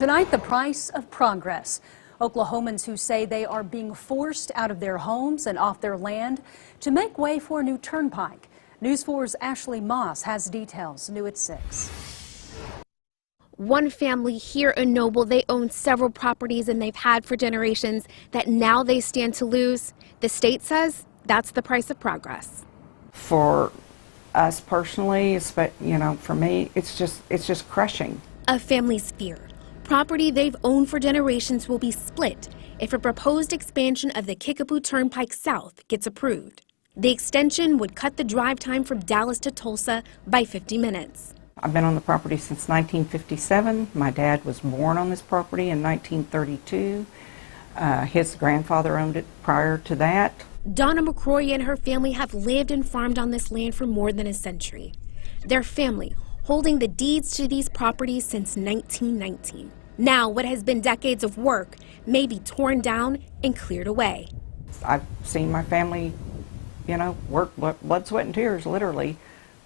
Tonight, the price of progress. Oklahomans who say they are being forced out of their homes and off their land to make way for a new turnpike. News 4's Ashley Moss has details, new at 6. One family here in Noble, they own several properties and they've had for generations that now they stand to lose. The state says that's the price of progress. For us personally, for me, it's just crushing. A family's fear. Property they've owned for generations will be split if a proposed expansion of the Kickapoo Turnpike South gets approved. The extension would cut the drive time from Dallas to Tulsa by 50 minutes. I've been on the property since 1957. My dad was born on this property in 1932. His grandfather owned it prior to that. Donna McCroy and her family have lived and farmed on this land for more than a century. Their family holding the deeds to these properties since 1919. Now, what has been decades of work may be torn down and cleared away. I've seen my family, work blood, sweat, and tears, literally,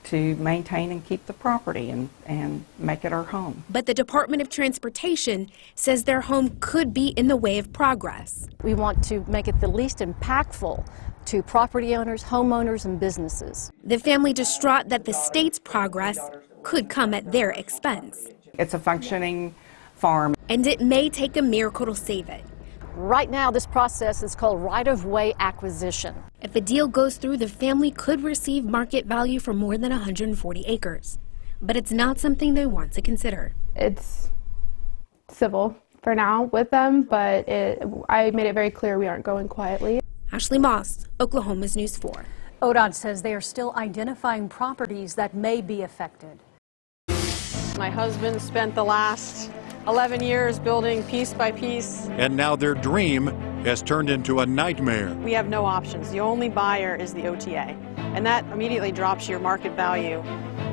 to maintain and keep the property and make it our home. But the Department of Transportation says their home could be in the way of progress. We want to make it the least impactful to property owners, homeowners, and businesses. The family distraught that the state's progress could come at their expense. It's a functioning farm. And it may take a miracle to save it. Right now, this process is called right-of-way acquisition. If a deal goes through, the family could receive market value for more than 140 acres. But it's not something they want to consider. It's civil for now with them, but I made it very clear we aren't going quietly. Ashley Moss, Oklahoma's News 4. ODOT says they are still identifying properties that may be affected. My husband spent the last 11 years building piece by piece. And now their dream has turned into a nightmare. We have no options. The only buyer is the OTA, and that immediately drops your market value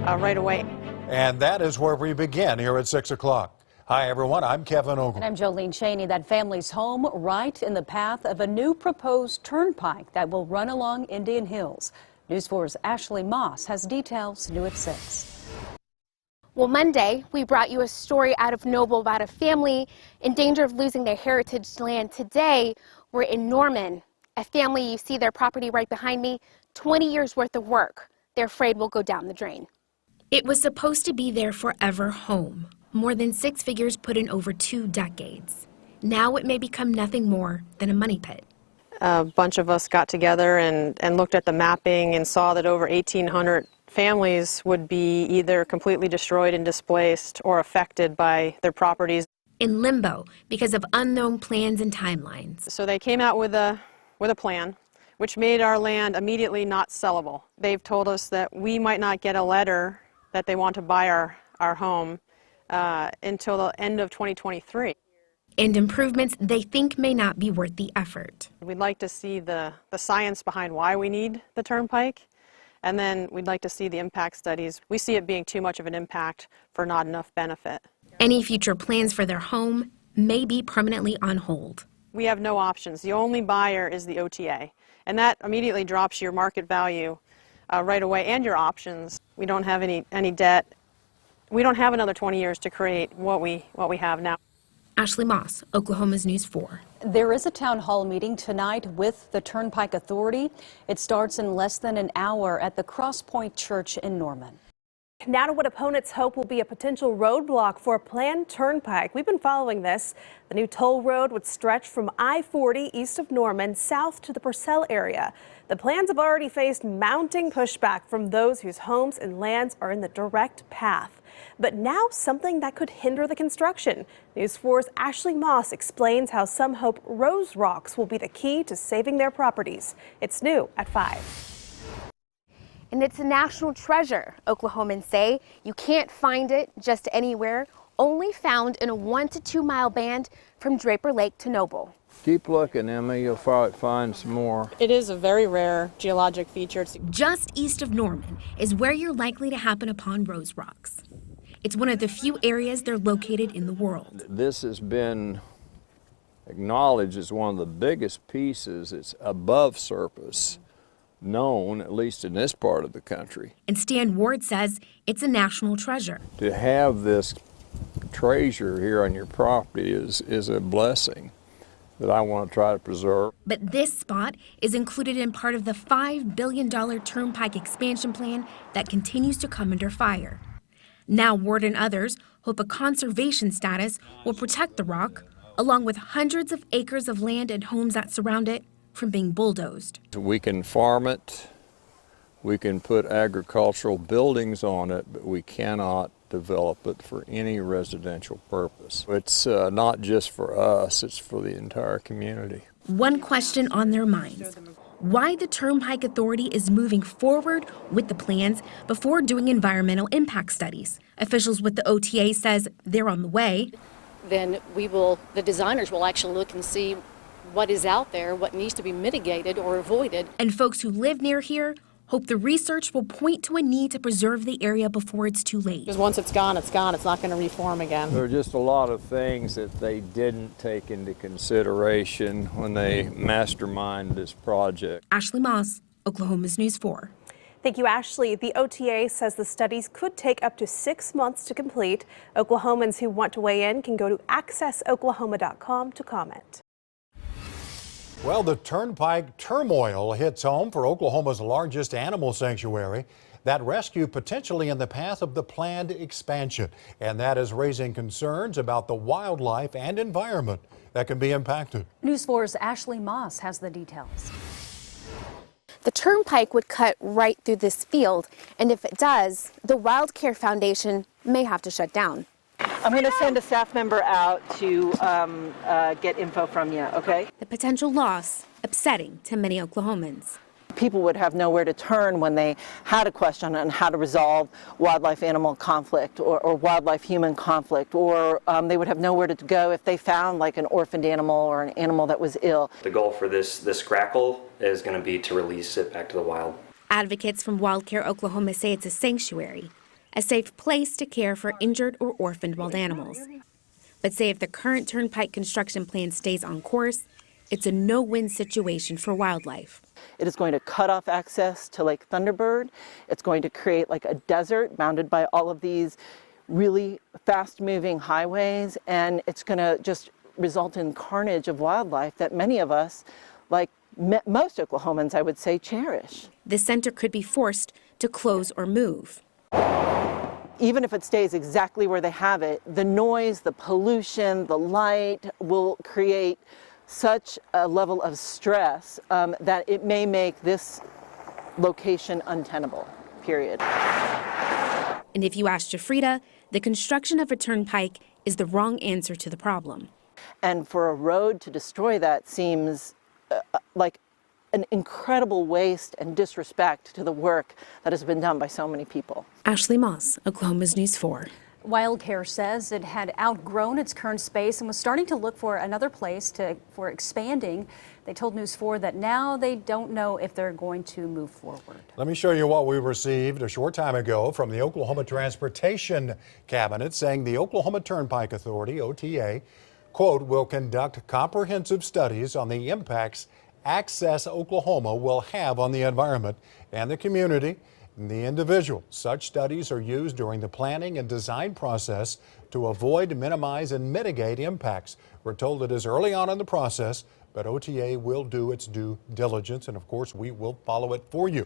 right away. And that is where we begin here at 6 o'clock. Hi, everyone. I'm Kevin Ogle. And I'm Jolene Cheney. That family's home right in the path of a new proposed turnpike that will run along Indian Hills. News 4's Ashley Moss has details, new at 6. Well, Monday, we brought you a story out of Noble about a family in danger of losing their heritage land. Today, we're in Norman. A family, you see their property right behind me, 20 years worth of work. They're afraid will go down the drain. It was supposed to be their forever home. More than 6 figures put in over 2 decades. Now it may become nothing more than a money pit. A bunch of us got together and looked at the mapping and saw that over 1,800 families would be either completely destroyed and displaced or affected by their properties. In limbo because of unknown plans and timelines. So they came out with a plan which made our land immediately not sellable. They've told us that we might not get a letter that they want to buy our home until the end of 2023. And improvements they think may not be worth the effort. We'd like to see the science behind why we need the turnpike, and then we'd like to see the impact studies. We see it being too much of an impact for not enough benefit. Any future plans for their home may be permanently on hold. We have no options. The only buyer is the OTA, and that immediately drops your market value right away and your options. We don't have any debt. We don't have another 20 years to create what we have now. Ashley Moss, Oklahoma's News 4. There is a town hall meeting tonight with the Turnpike Authority. It starts in less than an hour at the Cross Point Church in Norman. Now to what opponents hope will be a potential roadblock for a planned turnpike. We've been following this. The new toll road would stretch from I-40 east of Norman south to the Purcell area. The plans have already faced mounting pushback from those whose homes and lands are in the direct path. But now something that could hinder the construction. News 4's Ashley Moss explains how some hope rose rocks will be the key to saving their properties. It's new at 5. And it's a national treasure, Oklahomans say. You can't find it just anywhere, only found in a 1 to 2 mile band from Draper Lake to Noble. Keep looking, Emma. You'll find some more. It is a very rare geologic feature. Just east of Norman is where you're likely to happen upon rose rocks. It's one of the few areas they're located in the world. This has been acknowledged as one of the biggest pieces. It's above surface known, at least in this part of the country. And Stan Ward says it's a national treasure. To have this treasure here on your property is a blessing that I want to try to preserve. But this spot is included in part of the $5 billion Turnpike expansion plan that continues to come under fire. Now Ward and others hope a conservation status will protect the rock, along with hundreds of acres of land and homes that surround it, from being bulldozed. We can farm it, we can put agricultural buildings on it, but we cannot develop it for any residential purpose. It's not just for us, it's for the entire community. One question on their minds: why the Turnpike Authority is moving forward with the plans before doing environmental impact studies. Officials with the OTA says they're on the way. Then the designers will actually look and see what is out there, what needs to be mitigated or avoided. And folks who live near here hope the research will point to a need to preserve the area before it's too late. Because once it's gone, it's gone. It's not going to reform again. There are just a lot of things that they didn't take into consideration when they masterminded this project. Ashley Moss, Oklahoma's News 4. Thank you, Ashley. The OTA says the studies could take up to 6 months to complete. Oklahomans who want to weigh in can go to accessoklahoma.com to comment. Well, the Turnpike turmoil hits home for Oklahoma's largest animal sanctuary. That rescue potentially in the path of the planned expansion. And that is raising concerns about the wildlife and environment that can be impacted. News 4's Ashley Moss has the details. The Turnpike would cut right through this field, and if it does, the Wild Care Foundation may have to shut down. I'm going to send a staff member out to get info from you, okay? The potential loss upsetting to many Oklahomans. People would have nowhere to turn when they had a question on how to resolve wildlife-animal conflict or wildlife-human conflict, or they would have nowhere to go if they found like an orphaned animal or an animal that was ill. The goal for this grackle is going to be to release it back to the wild. Advocates from Wild Care Oklahoma say it's a sanctuary, a safe place to care for injured or orphaned wild animals. But say if the current Turnpike construction plan stays on course, it's a no-win situation for wildlife. It is going to cut off access to Lake Thunderbird. It's going to create like a desert bounded by all of these really fast-moving highways, and it's going to just result in carnage of wildlife that many of us, like most Oklahomans, I would say, cherish. The center could be forced to close or move. Even if it stays exactly where they have it, the noise, the pollution, the light will create such a level of stress that it may make this location untenable, period. And if you ask Jafrida, the construction of a turnpike is the wrong answer to the problem. And for a road to destroy that seems like an incredible waste and disrespect to the work that has been done by so many people. Ashley Moss, Oklahoma's News 4. Wild Care says it had outgrown its current space and was starting to look for another place for expanding. They told News 4 that now they don't know if they're going to move forward. Let me show you what we received a short time ago from the Oklahoma Transportation Cabinet, saying the Oklahoma Turnpike Authority, OTA, quote, will conduct comprehensive studies on the impacts Access Oklahoma will have on the environment and the community and the individual. Such studies are used during the planning and design process to avoid, minimize, and mitigate impacts. We're told it is early on in the process, but OTA will do its due diligence, and of course we will follow it for you.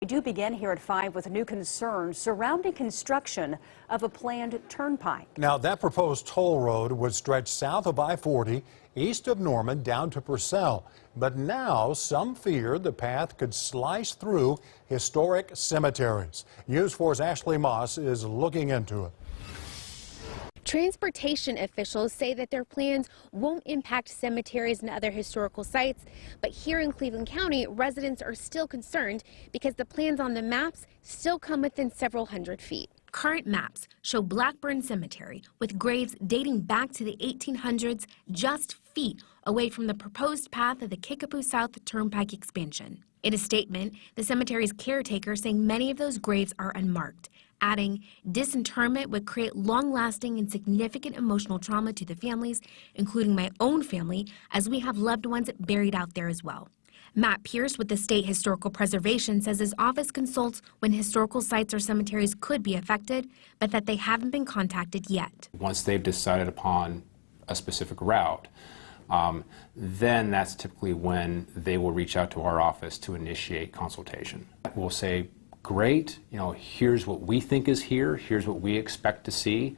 We do begin here at 5 with new concerns surrounding construction of a planned turnpike. Now, that proposed toll road would stretch south of I-40, east of Norman, down to Purcell. But now some fear the path could slice through historic cemeteries. News 4's Ashley Moss is looking into it. Transportation officials say that their plans won't impact cemeteries and other historical sites, but here in Cleveland County, residents are still concerned because the plans on the maps still come within several hundred feet. Current maps show Blackburn Cemetery with graves dating back to the 1800s, just feet away from the proposed path of the Kickapoo South Turnpike expansion. In a statement, the cemetery's caretaker saying many of those graves are unmarked, adding disinterment would create long-lasting and significant emotional trauma to the families, including my own family, as we have loved ones buried out there as well. Matt Pierce with the State Historical Preservation says his office consults when historical sites or cemeteries could be affected, but that they haven't been contacted yet. Once they've decided upon a specific route, then that's typically when they will reach out to our office to initiate consultation. We'll say, great, here's what we think is here, here's what we expect to see,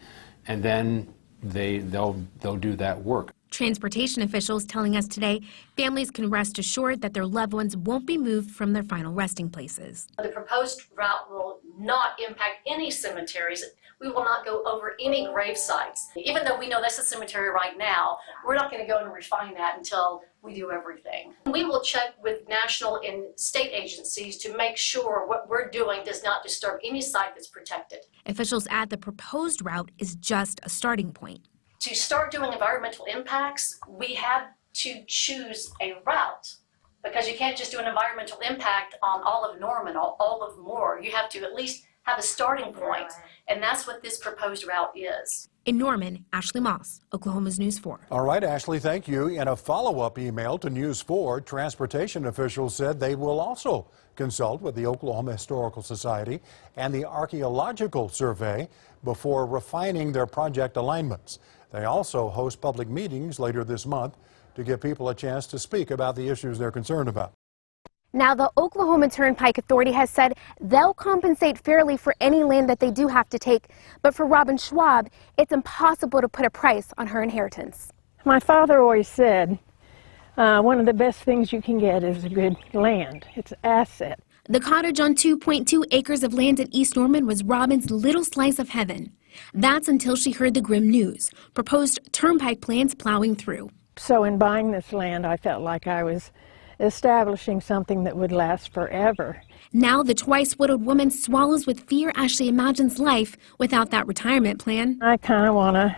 and then they'll do that work. Transportation officials telling us today families can rest assured that their loved ones won't be moved from their final resting places. The proposed route will not impact any cemeteries. We will not go over any grave sites. Even though we know that's a cemetery right now, we're not going to go and refine that until we do everything. We will check with national and state agencies to make sure what we're doing does not disturb any site that's protected. Officials add the proposed route is just a starting point. To start doing environmental impacts, we have to choose a route, because you can't just do an environmental impact on all of Norman or all of Moore. You have to at least have a starting point, and that's what this proposed route is. In Norman, Ashley Moss, Oklahoma's News 4. All right, Ashley, thank you. In a follow-up email to News 4, transportation officials said they will also consult with the Oklahoma Historical Society and the Archaeological Survey before refining their project alignments. They also host public meetings later this month to give people a chance to speak about the issues they're concerned about. Now, the Oklahoma Turnpike Authority has said they'll compensate fairly for any land that they do have to take. But for Robin Schwab, it's impossible to put a price on her inheritance. My father always said, one of the best things you can get is good land. It's an asset. The cottage on 2.2 acres of land in East Norman was Robin's little slice of heaven. That's until she heard the grim news, proposed turnpike plans plowing through. So in buying this land, I felt like I was establishing something that would last forever. Now the twice-widowed woman swallows with fear as she imagines life without that retirement plan. I kind of want to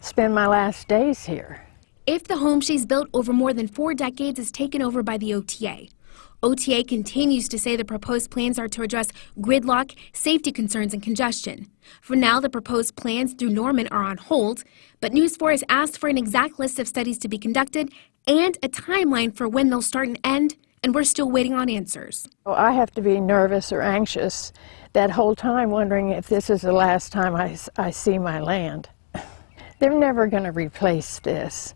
spend my last days here. If the home she's built over more than 4 decades is taken over by the OTA, OTA continues to say the proposed plans are to address gridlock, safety concerns, and congestion. For now, the proposed plans through Norman are on hold, but News 4 has asked for an exact list of studies to be conducted and a timeline for when they'll start and end, and we're still waiting on answers. Well, I have to be nervous or anxious that whole time, wondering if this is the last time I see my land. They're never going to replace this.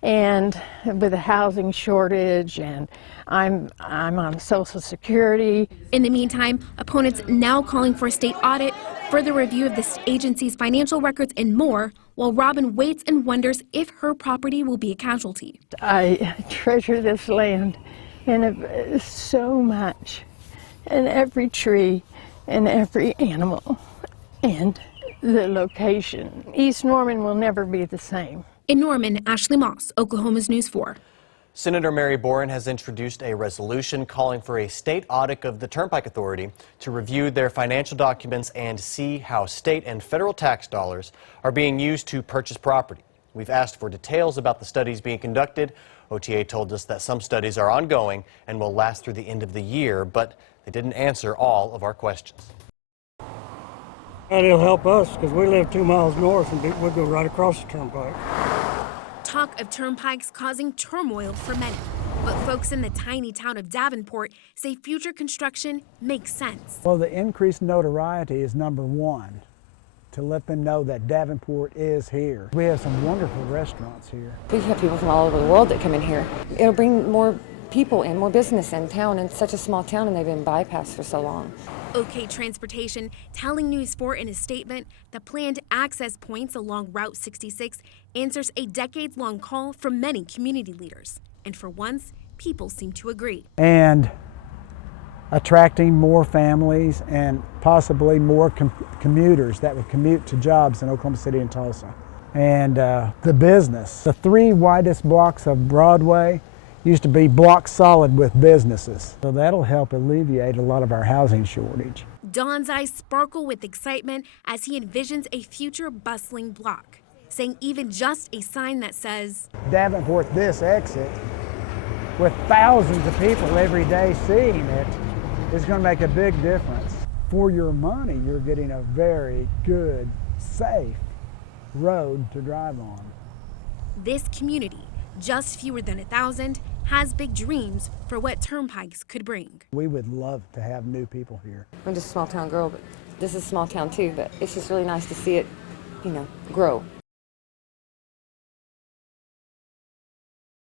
And with a housing shortage, and I'm on Social Security. In the meantime, opponents now calling for a state audit, further review of the agency's financial records, and more, while Robin waits and wonders if her property will be a casualty. I treasure this land and so much, and every tree and every animal and the location. East Norman will never be the same. In Norman, Ashley Moss, Oklahoma's News 4. Senator Mary Boren has introduced a resolution calling for a state audit of the Turnpike Authority to review their financial documents and see how state and federal tax dollars are being used to purchase property. We've asked for details about the studies being conducted. OTA told us that some studies are ongoing and will last through the end of the year, but they didn't answer all of our questions. And it'll help us because we live 2 miles north and we'll go right across the turnpike. Talk of turnpikes causing turmoil for many, but folks in the tiny town of Davenport say future construction makes sense. Well, the increased notoriety is number one, to let them know that Davenport is here. We have some wonderful restaurants here. We have people from all over the world that come in here. It'll bring more people in, more business in town, in such a small town, and they've been bypassed for so long. OK Transportation telling News 4 in a statement the planned access points along Route 66 answers a decades-long call from many community leaders. And for once, people seem to agree. And attracting more families and possibly more commuters that would commute to jobs in Oklahoma City and Tulsa. And the business. The 3 widest blocks of Broadway used to be block solid with businesses. So that'll help alleviate a lot of our housing shortage. Don's eyes sparkle with excitement as he envisions a future bustling block, saying even just a sign that says, Davenport, this exit, with thousands of people every day seeing it, is going to make a big difference. For your money, you're getting a very good, safe road to drive on. This community, just fewer than 1,000, has big dreams for what turnpikes could bring. We would love to have new people here. I'm just a small town girl, but this is a small town too, but it's just really nice to see it, grow.